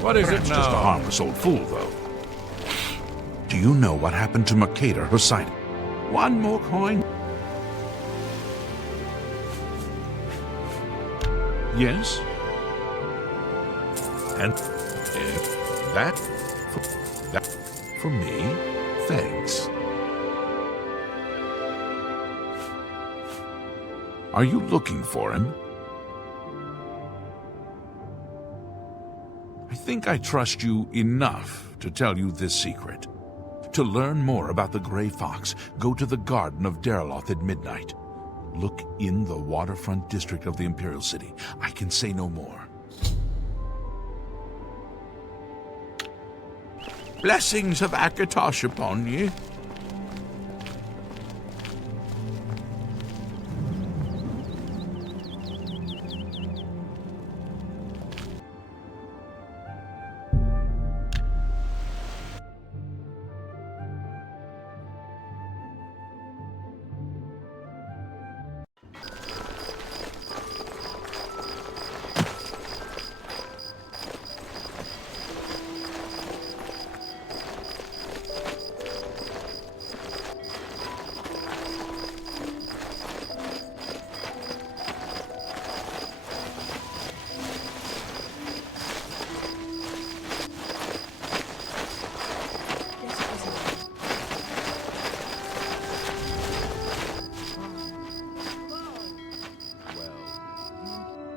What is Perhaps it now? Just a harmless old fool, though. Do you know what happened to Makeda, her sight? One more coin? Yes? And that for me? Thanks. Are you looking for him? I think I trust you enough to tell you this secret. To learn more about the Gray Fox, go to the Garden of Dariloth at midnight. Look in the waterfront district of the Imperial City. I can say no more. Blessings of Akatosh upon ye.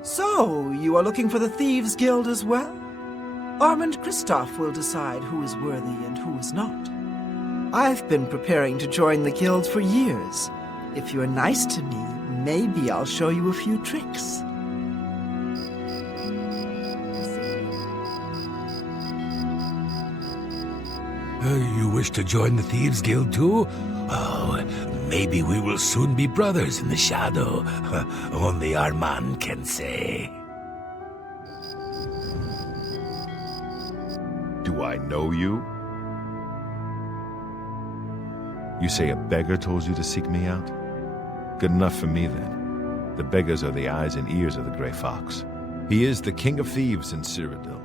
So, you are looking for the Thieves' Guild as well? Armand Kristoff will decide who is worthy and who is not. I've been preparing to join the guild for years. If you're nice to me, maybe I'll show you a few tricks. You wish to join the Thieves' Guild too? Oh, maybe we will soon be brothers in the shadow. Only Armand can say. Do I know you? You say a beggar told you to seek me out? Good enough for me, then. The beggars are the eyes and ears of the Gray Fox. He is the king of thieves in Cyrodiil.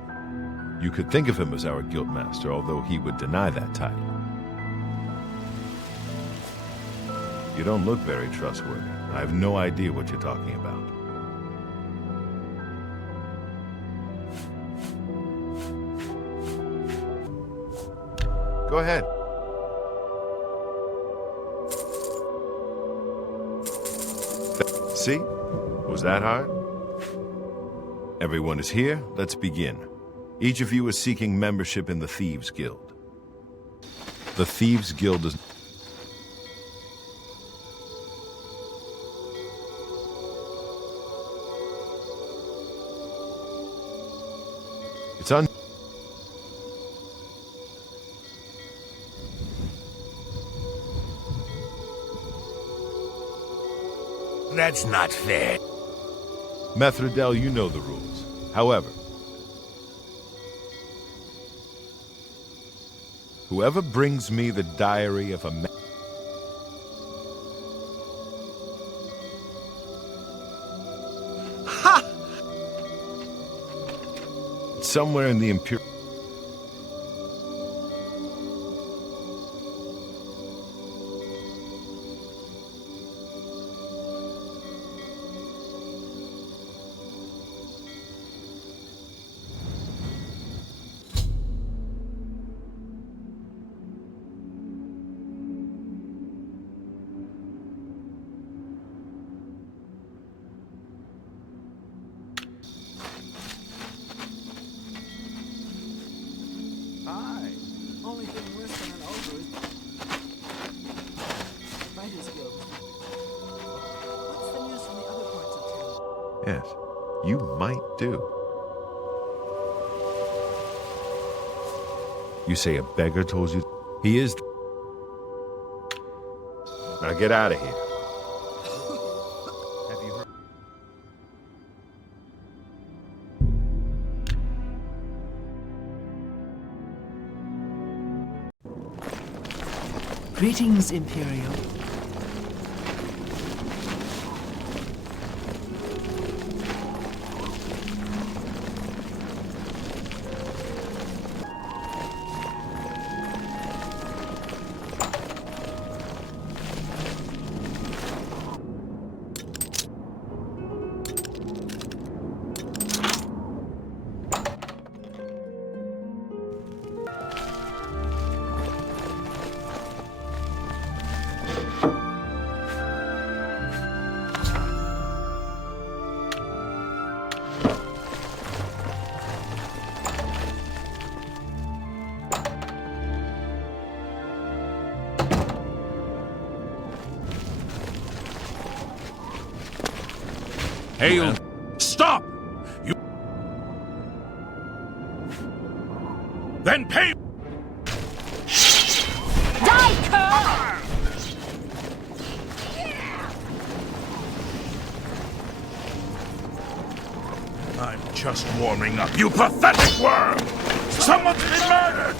You could think of him as our guildmaster, although he would deny that title. You don't look very trustworthy. I have no idea what you're talking about. Go ahead. See? Was that hard? Everyone is here. Let's begin. Each of you is seeking membership in the Thieves' Guild. The Thieves' Guild is... It's on... That's not fair. Methridel, you know the rules. However, whoever brings me the diary of a man... Ha! Somewhere in the Imperial... Hi. Only thing worse than an ogre is Fighters Guild. What's the news from the other parts of town? Yes, you might do. You say a beggar told you... He is... Now get out of here. Have you heard... Greetings, Imperial. Hail! Stop! You... Then pay... Die, cur! I'm just warming up, you pathetic worm! Someone's been murdered!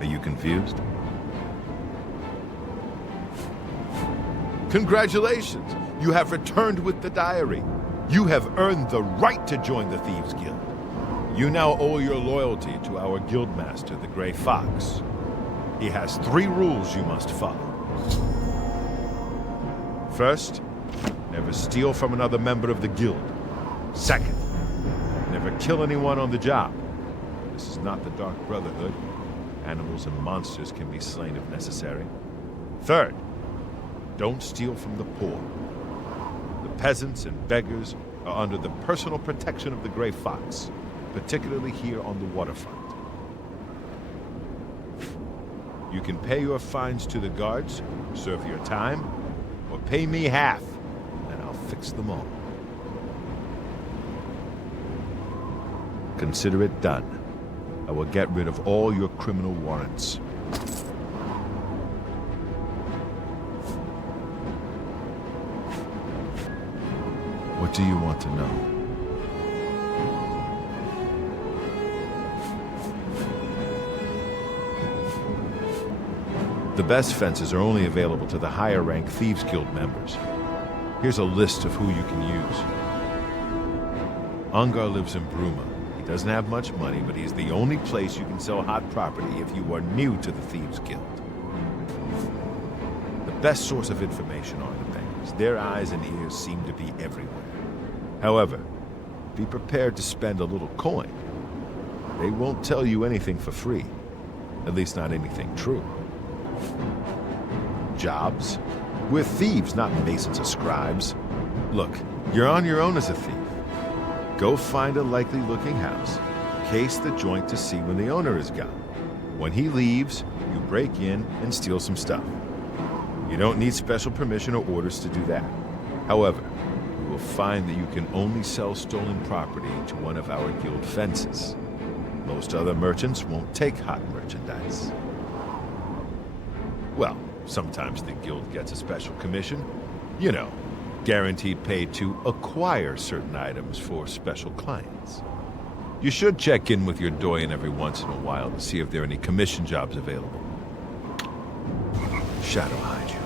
Are you confused? Congratulations! You have returned with the diary. You have earned the right to join the Thieves Guild. You now owe your loyalty to our guildmaster, the Grey Fox. He has 3 rules you must follow. First, never steal from another member of the guild. Second, never kill anyone on the job. This is not the Dark Brotherhood. Animals and monsters can be slain if necessary. Third, don't steal from the poor. The peasants and beggars are under the personal protection of the Grey Fox, particularly here on the waterfront. You can pay your fines to the guards, serve your time, or pay me half, and I'll fix them all. Consider it done. I will get rid of all your criminal warrants. What do you want to know? The best fences are only available to the higher-ranked Thieves Guild members. Here's a list of who you can use. Ongar lives in Bruma. He doesn't have much money, but he's the only place you can sell hot property if you are new to the Thieves Guild. The best source of information are the beggars. Their eyes and ears seem to be everywhere. However, be prepared to spend a little coin. They won't tell you anything for free. At least not anything true. Jobs? We're thieves, not masons or scribes. Look, you're on your own as a thief. Go find a likely-looking house, case the joint to see when the owner is gone. When he leaves, you break in and steal some stuff. You don't need special permission or orders to do that. However, you will find that you can only sell stolen property to one of our guild fences. Most other merchants won't take hot merchandise. Well, sometimes the guild gets a special commission. You know, guaranteed pay to acquire certain items for special clients. You should check in with your doyen every once in a while to see if there are any commission jobs available. Shadow hide you.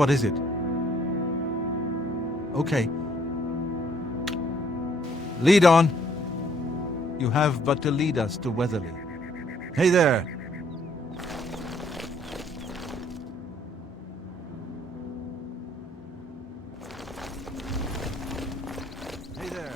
What is it? Okay. Lead on. You have but to lead us to Weatherly. Hey there. Hey there.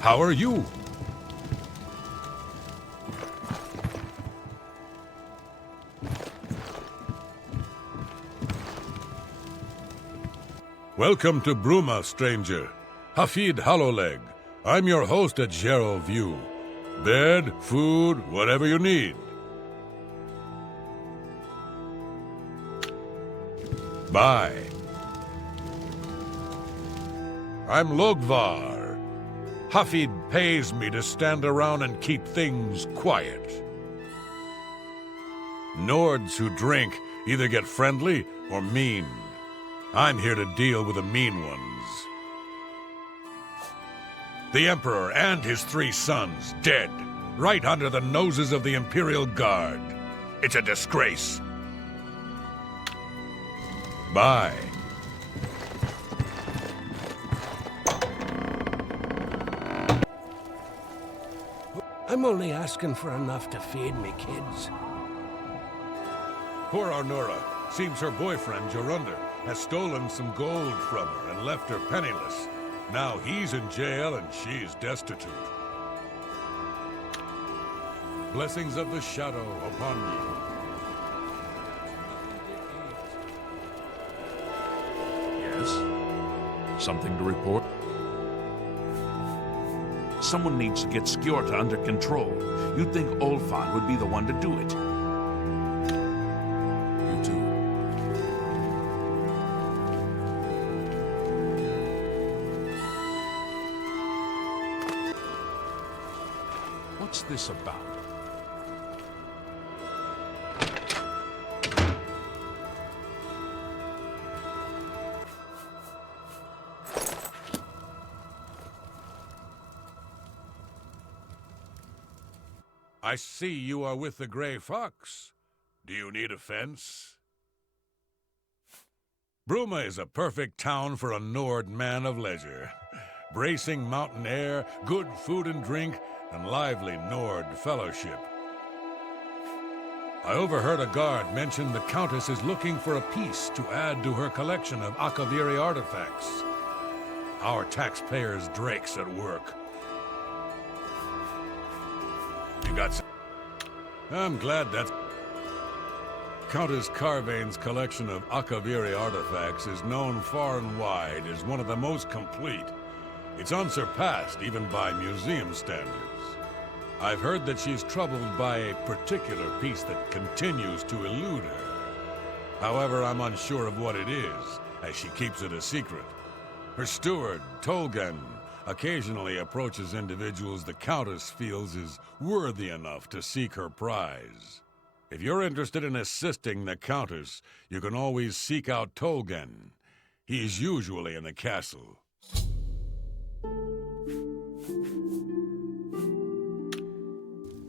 How are you? Welcome to Bruma, stranger. Hafid Hollowleg. I'm your host at Gerald View. Bed, food, whatever you need. Bye. I'm Logvar. Hafid pays me to stand around and keep things quiet. Nords who drink either get friendly or mean. I'm here to deal with the mean ones. The Emperor and his 3 sons dead, right under the noses of the Imperial Guard. It's a disgrace. Bye. I'm only asking for enough to feed me kids. Poor Arnora. Seems her boyfriend, Jorunda, has stolen some gold from her and left her penniless. Now he's in jail and she's destitute. Blessings of the Shadow upon you. Something to report? Someone needs to get Skjorta under control. You'd think Olfan would be the one to do it. You too. What's this about? I see you are with the Grey Fox. Do you need a fence? Bruma is a perfect town for a Nord man of leisure. Bracing mountain air, good food and drink, and lively Nord fellowship. I overheard a guard mention the Countess is looking for a piece to add to her collection of Akaviri artifacts. Our taxpayers' Drake's at work. You got some... I'm glad that... Countess Carvane's collection of Akaviri artifacts is known far and wide as one of the most complete. It's unsurpassed even by museum standards. I've heard that she's troubled by a particular piece that continues to elude her. However, I'm unsure of what it is, as she keeps it a secret. Her steward, Tolgan, occasionally approaches individuals the Countess feels is worthy enough to seek her prize. If you're interested in assisting the Countess, you can always seek out Tolgan. He's usually in the castle.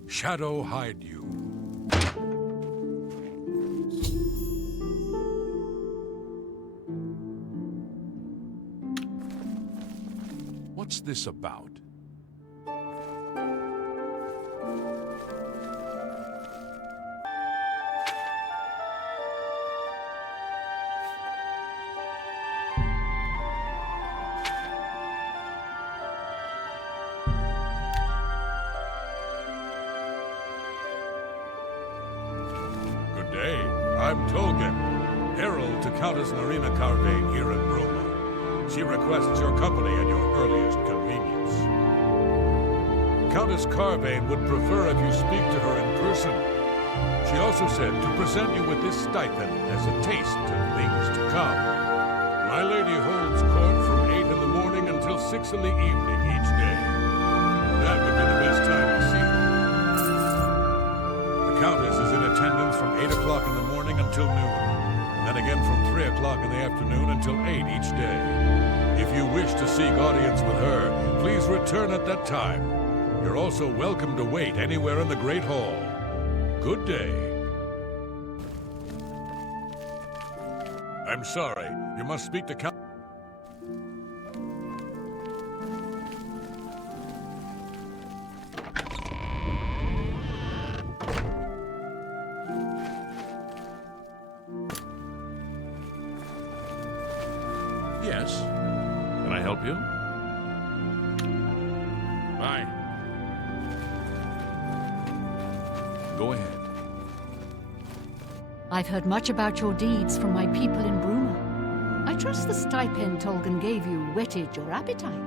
Shadow hide you. What's this about? Good day. I'm Tolgan, herald to Countess Narina Carvane here in Bruma. She requests your company at your earliest convenience. Countess Carvane would prefer if you speak to her in person. She also said to present you with this stipend as a taste of things to come. My lady holds court from 8 in the morning until 6 in the evening each day. That would be the best time to see her. The Countess is in attendance from 8 o'clock in the morning until noon, and then again from 3 o'clock in the afternoon until 8 each day. If you wish to seek audience with her, please return at that time. You're also welcome to wait anywhere in the Great Hall. Good day. I'm sorry, you must speak to Count... Yes. Can I help you? Bye. Go ahead. I've heard much about your deeds from my people in Bruma. I trust the stipend Tolgan gave you whetted your appetite.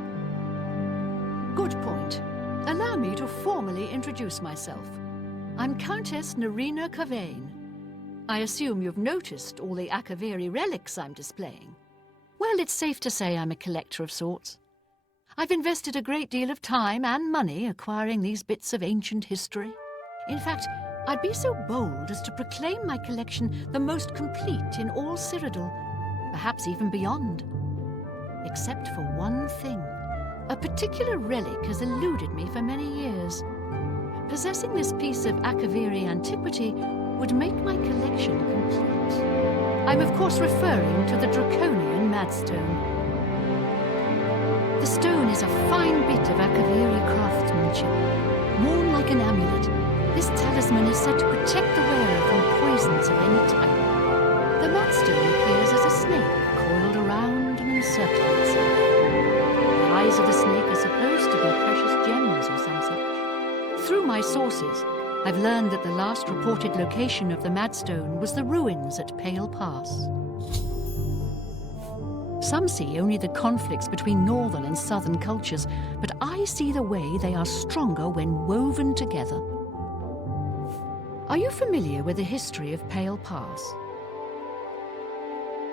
Good point. Allow me to formally introduce myself. I'm Countess Narina Carvane. I assume you've noticed all the Akaviri relics I'm displaying. Well, it's safe to say I'm a collector of sorts. I've invested a great deal of time and money acquiring these bits of ancient history. In fact, I'd be so bold as to proclaim my collection the most complete in all Cyrodiil, perhaps even beyond. Except for one thing. A particular relic has eluded me for many years. Possessing this piece of Akaviri antiquity would make my collection complete. I'm of course referring to the Draconian Madstone. The stone is a fine bit of Akaviri craftsmanship. Worn like an amulet, this talisman is said to protect the wearer from poisons of any type. The Madstone appears as a snake coiled around and encircling itself. The eyes of the snake are supposed to be precious gems or some such. Through my sources, I've learned that the last reported location of the Madstone was the ruins at Pale Pass. Some see only the conflicts between northern and southern cultures, but I see the way they are stronger when woven together. Are you familiar with the history of Pale Pass?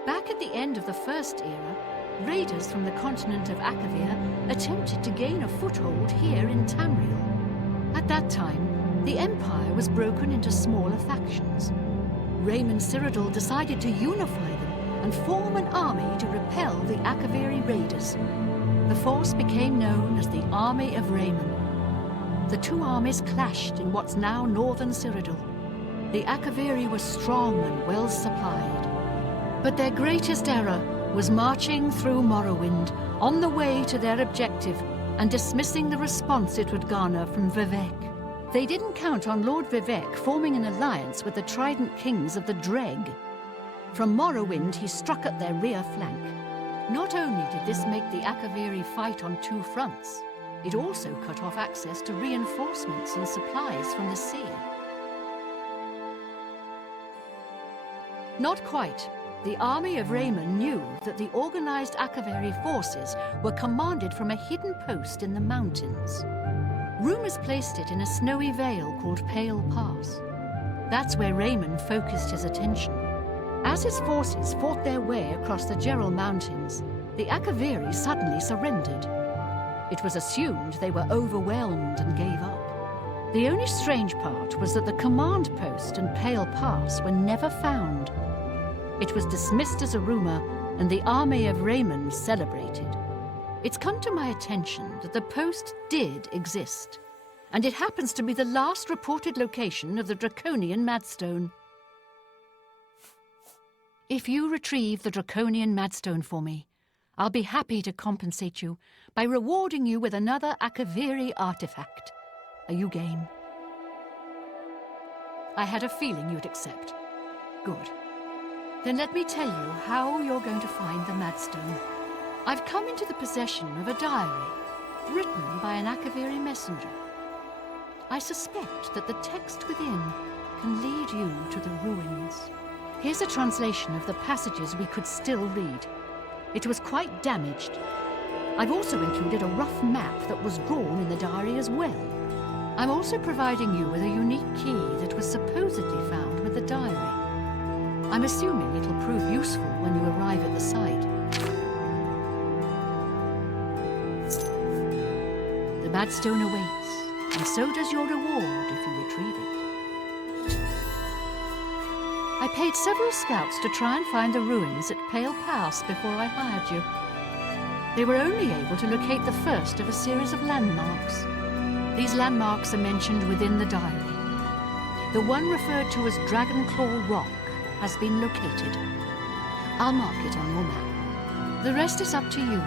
Back at the end of the First Era, raiders from the continent of Akavir attempted to gain a foothold here in Tamriel. At that time, the Empire was broken into smaller factions. Raymond Cyrodiil decided to unify them and form an army to repel the Akaviri raiders. The force became known as the Army of Raymond. The two armies clashed in what's now northern Cyrodiil. The Akaviri were strong and well supplied. But their greatest error was marching through Morrowind on the way to their objective and dismissing the response it would garner from Vivek. They didn't count on Lord Vivek forming an alliance with the Trident Kings of the Dreg. From Morrowind, he struck at their rear flank. Not only did this make the Akaviri fight on two fronts, it also cut off access to reinforcements and supplies from the sea. Not quite. The army of Raymond knew that the organized Akaviri forces were commanded from a hidden post in the mountains. Rumors placed it in a snowy vale called Pale Pass. That's where Raymond focused his attention. As his forces fought their way across the Gerald Mountains, the Akaviri suddenly surrendered. It was assumed they were overwhelmed and gave up. The only strange part was that the command post and Pale Pass were never found. It was dismissed as a rumor, and the army of Raymond celebrated. It's come to my attention that the post did exist, and it happens to be the last reported location of the Draconian Madstone. If you retrieve the Draconian Madstone for me, I'll be happy to compensate you by rewarding you with another Akaviri artifact. Are you game? I had a feeling you'd accept. Good. Then let me tell you how you're going to find the Madstone. I've come into the possession of a diary, written by an Akaviri messenger. I suspect that the text within can lead you to the ruins. Here's a translation of the passages we could still read. It was quite damaged. I've also included a rough map that was drawn in the diary as well. I'm also providing you with a unique key that was supposedly found with the diary. I'm assuming it'll prove useful when you arrive at the site. The Madstone awaits, and so does your reward if you retrieve it. I paid several scouts to try and find the ruins at Pale Pass before I hired you. They were only able to locate the first of a series of landmarks. These landmarks are mentioned within the diary. The one referred to as Dragonclaw Rock has been located. I'll mark it on your map. The rest is up to you.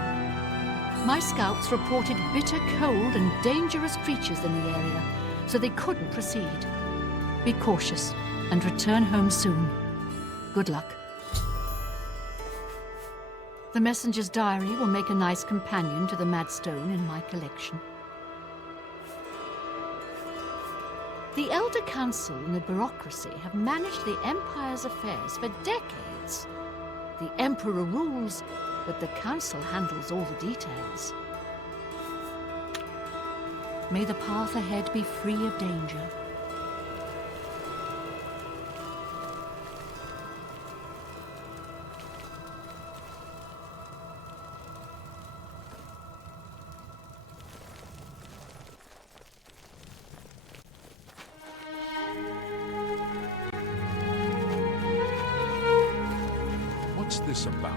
My scouts reported bitter cold and dangerous creatures in the area, so they couldn't proceed. Be cautious and return home soon. Good luck. The messenger's diary will make a nice companion to the Madstone in my collection. The Elder Council and the bureaucracy have managed the Empire's affairs for decades. The Emperor rules, but the Council handles all the details. May the path ahead be free of danger. What's this about?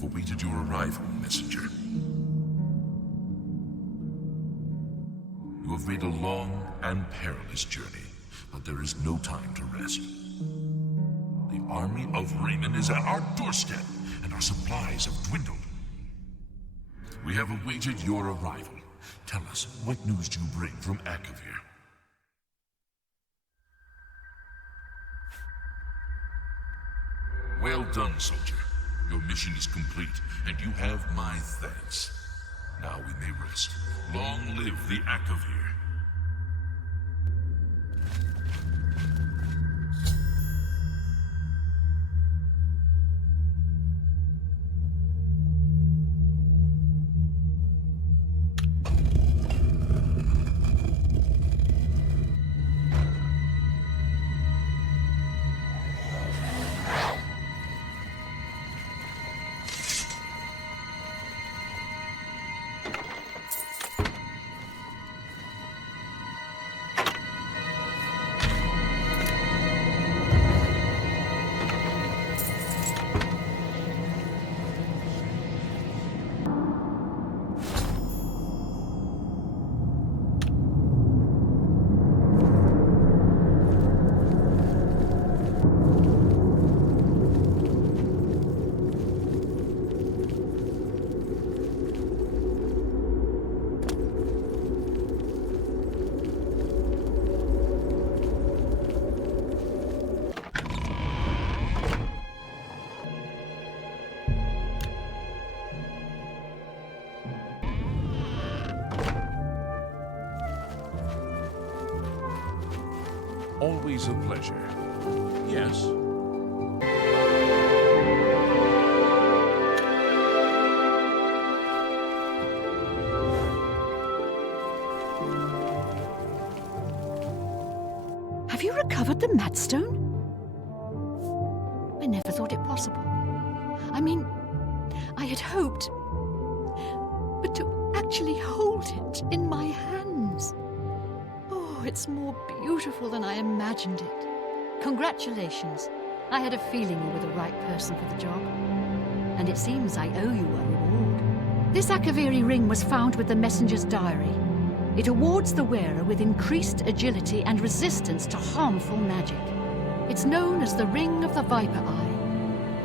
You've awaited your arrival, messenger. You have made a long and perilous journey, but there is no time to rest. The army of Raymond is at our doorstep, and our supplies have dwindled. We have awaited your arrival. Tell us, what news do you bring from Akavir? Well done, soldier. Your mission is complete, and you have my thanks. Now we may rest. Long live the Akavir. Always a pleasure. Yes? Have you recovered the Madstone? I never thought it possible. I mean, I had hoped, but to actually hold it in my hands. Oh, it's more beautiful than I imagined it. Congratulations. I had a feeling you were the right person for the job. And it seems I owe you a reward. This Akaviri ring was found with the messenger's diary. It awards the wearer with increased agility and resistance to harmful magic. It's known as the Ring of the Viper Eye.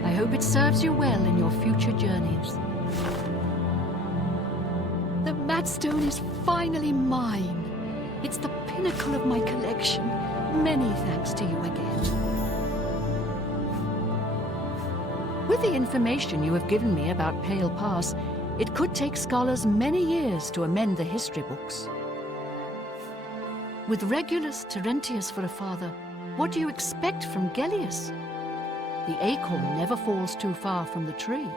I hope it serves you well in your future journeys. The Madstone is finally mine. It's the pinnacle of my collection. Many thanks to you again. With the information you have given me about Pale Pass, it could take scholars many years to amend the history books. With Regulus Terentius for a father, what do you expect from Gellius? The acorn never falls too far from the tree.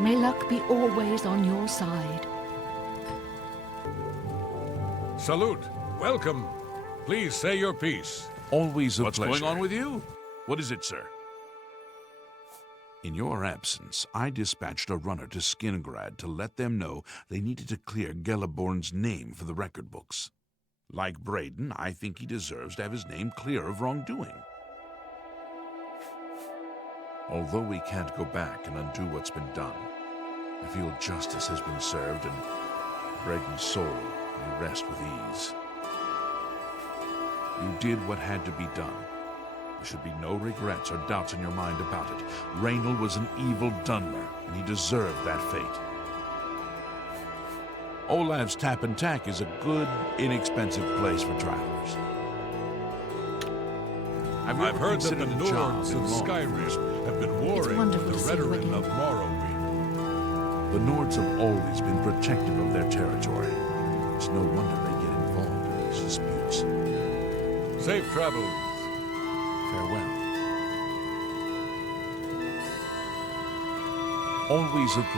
May luck be always on your side. Salute. Welcome. Please say your piece. Always a What's pleasure. going on with you? What is it, sir? In your absence, I dispatched a runner to Skingrad to let them know they needed to clear Gelliborn's name for the record books. Like Braden, I think he deserves to have his name clear of wrongdoing. Although we can't go back and undo what's been done, I feel justice has been served and Braden's soul may rest with ease. You did what had to be done. There should be no regrets or doubts in your mind about it. Raynal was an evil Dunmer, and he deserved that fate. Olav's Tap and Tack is a good, inexpensive place for travelers. I've heard that the Nords of Skyrim have been warring with wonderful the to see you Redoran again. of Morrowind. The Nords have always been protective of their territory. It's no wonder they get involved in these disputes. Safe travels. Farewell. Always a